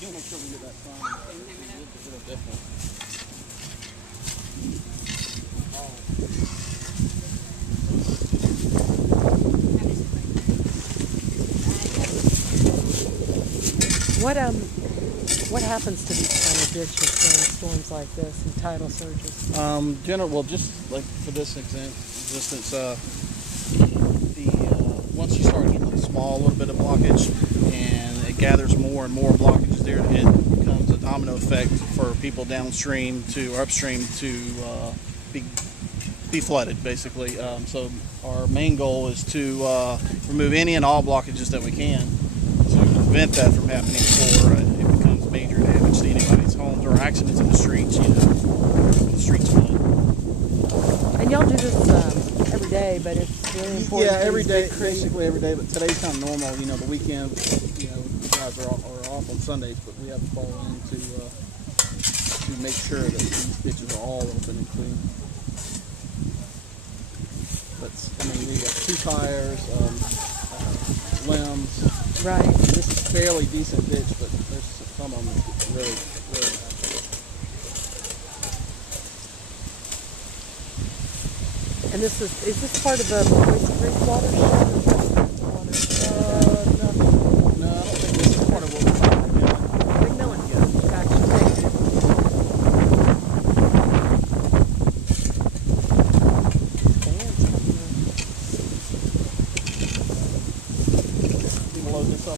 You'll make sure we get that sign. It'll definitely. What happens to these kind of ditches during storms like this and tidal surges? Well, just like for this instance, once you start getting a little bit of blockage, and it gathers more and more blockages there, it becomes a domino effect for people downstream or upstream to be flooded, basically. So our main goal is to remove any and all blockages that we can to prevent that from happening before it becomes major damage to anybody's homes or accidents in the streets. When the streets flood. And y'all do this every day, but it's really important. Yeah, every day, basically every day. But today's kind of normal. The weekend, the guys are off on Sundays, but we have to fall in to make sure that these ditches are all open and clean. But we got 2 tires, limbs. Right. This is a fairly decent ditch, but there's some of them that really bad. And is this part of the Boise Creek watershed?